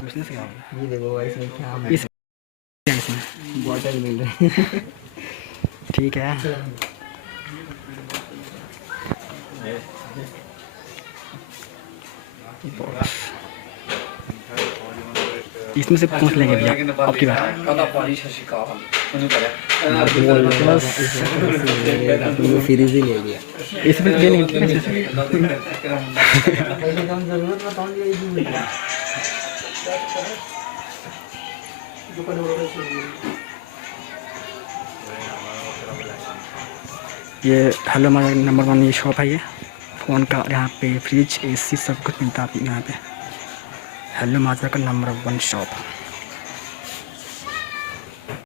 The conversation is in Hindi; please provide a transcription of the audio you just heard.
बिजनेस क्या होगा? ये देखो भाई इसमें क्या इस इसमें बॉटल मिल रही है। ठीक है। ये बॉक्स इसमें से कौन सा लेंगे भैया अब की बार? फ्रीज ही ले लिया। इसमें ले लेंगे ठीक है इसमें से। जरूरत बताओ ये हेलो मार्ट नंबर 1 ये शॉप है। ये फ़ोन का, यहाँ पे फ्रिज एसी सब कुछ मिलता है यहाँ पे। हेलो मार्ट का नंबर 1 शॉप।